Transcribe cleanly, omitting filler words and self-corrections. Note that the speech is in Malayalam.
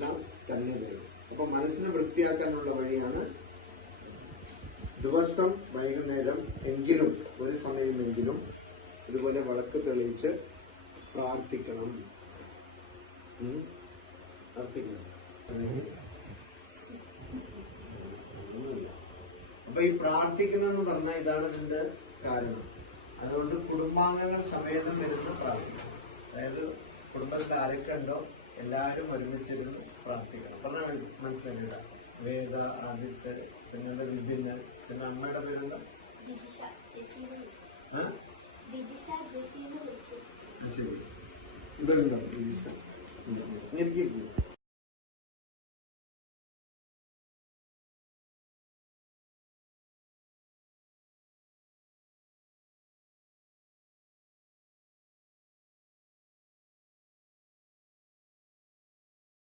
എല്ലാം തന്നെ വരും. അപ്പൊ മനസ്സിനെ വൃത്തിയാക്കാനുള്ള വഴിയാണ് ദിവസം വൈകുന്നേരം എങ്കിലും ഒരു സമയമെങ്കിലും ഇതുപോലെ വിളക്ക് തെളിയിച്ച് പ്രാർത്ഥിക്കണം. പ്രാർത്ഥിക്കണം. അപ്പൊ ഈ പ്രാർത്ഥിക്കുന്നതെന്ന് പറഞ്ഞാൽ ഇതാണ് ഇതിന്റെ കാരണം. അതുകൊണ്ട് കുടുംബാംഗങ്ങൾ സമേതം വരുന്ന പ്രാർത്ഥിക്കണം. അതായത് കുടുംബത്തിൽ ആരൊക്കെ ഉണ്ടോ എല്ലാവരും ഒരുമിച്ചിരുന്ന് പ്രാർത്ഥിക്കണം. പറഞ്ഞാൽ മനസ്സിലാക്കില്ല. വേദ, ആദിത്യ, പിന്നെ വിഭിന്ന, പിന്നെ അമ്മയുടെ പേരെന്താ? ശരി, ഇവിടെ ജിജിഷ.